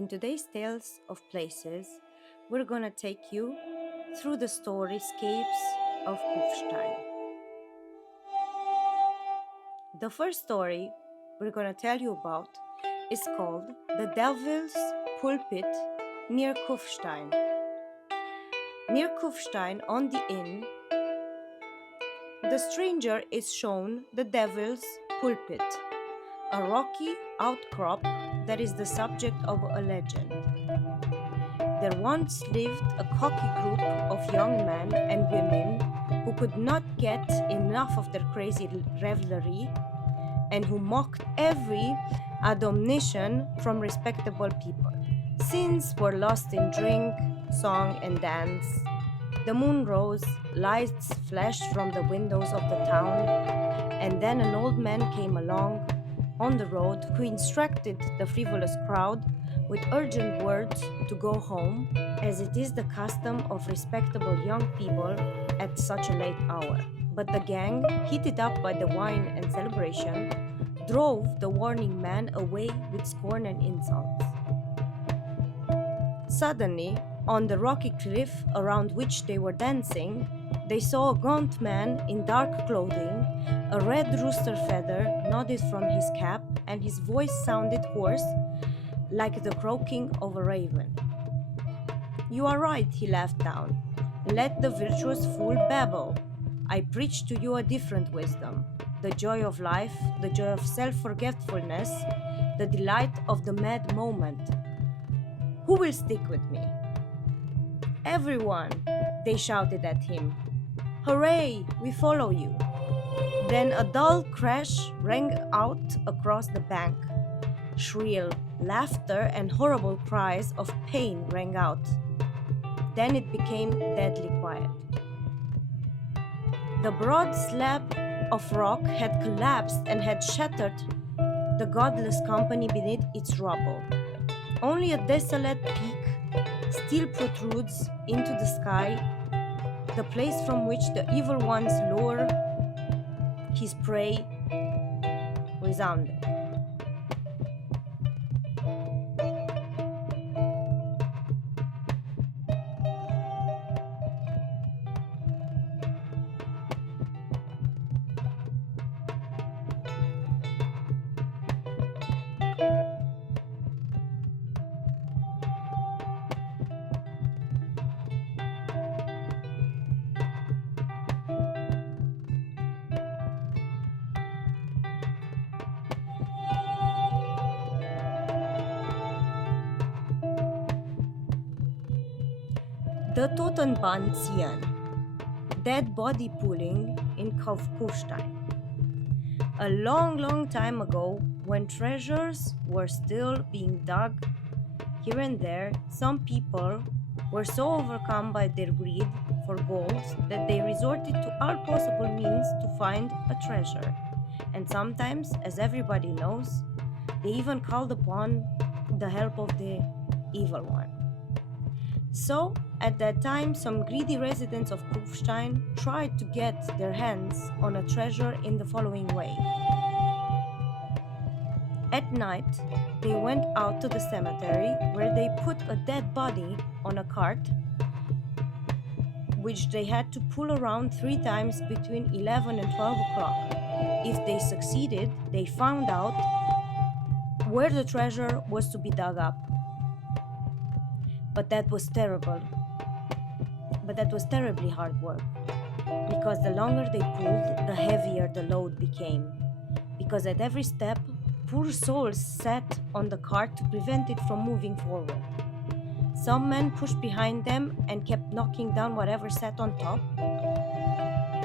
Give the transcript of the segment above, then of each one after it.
In today's Tales of Places, we're gonna take you through the storyscapes of Kufstein. The first story we're gonna tell you about is called The Devil's Pulpit near Kufstein. Near Kufstein on the Inn, the stranger is shown the Devil's Pulpit, a rocky outcrop that is the subject of a legend. There once lived a cocky group of young men and women who could not get enough of their crazy revelry and who mocked every admonition from respectable people. Sins were lost in drink, song, and dance. The moon rose, lights flashed from the windows of the town, and then an old man came along on the road who instructed the frivolous crowd with urgent words to go home, as it is the custom of respectable young people at such a late hour. But the gang, heated up by the wine and celebration, drove the warning man away with scorn and insults. Suddenly, on the rocky cliff around which they were dancing, they saw a gaunt man in dark clothing, a red rooster feather nodded from his cap, and his voice sounded hoarse, like the croaking of a raven. "You are right," he laughed down. "Let the virtuous fool babble. I preach to you a different wisdom, the joy of life, the joy of self-forgetfulness, the delight of the mad moment. Who will stick with me?" "Everyone," they shouted at him. "Hooray, we follow you." Then a dull crash rang out across the bank. Shrill laughter and horrible cries of pain rang out. Then it became deadly quiet. The broad slab of rock had collapsed and had shattered the godless company beneath its rubble. Only a desolate peak still protrudes into the sky, the place from which the evil ones lure his prey resounded. The Totenbahn ziehen, dead body pooling in Kufstein. A long time ago, when treasures were still being dug here and there, some people were so overcome by their greed for gold that they resorted to all possible means to find a treasure. And sometimes, as everybody knows, they even called upon the help of the evil one. So, at that time, some greedy residents of Kufstein tried to get their hands on a treasure in the following way. At night, they went out to the cemetery where they put a dead body on a cart, which they had to pull around 3 times between 11 and 12 o'clock. If they succeeded, they found out where the treasure was to be dug up. But that was terrible. But that was terribly hard work, because the longer they pulled, the heavier the load became. Because at every step, poor souls sat on the cart to prevent it from moving forward. Some men pushed behind them and kept knocking down whatever sat on top.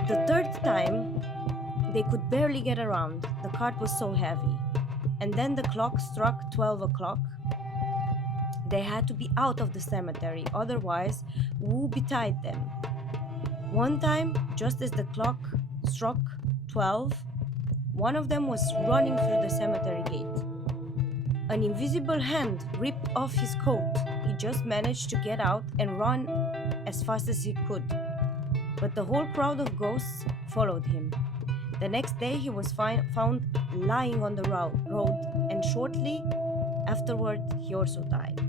The 3rd time, they could barely get around. The cart was so heavy. And then the clock struck 12 o'clock. They had to be out of the cemetery, otherwise woe betide them. One time, just as the clock struck 12, one of them was running through the cemetery gate. An invisible hand ripped off his coat. He just managed to get out and run as fast as he could. But the whole crowd of ghosts followed him. The next day he was found lying on the road, and shortly Afterward, he also died.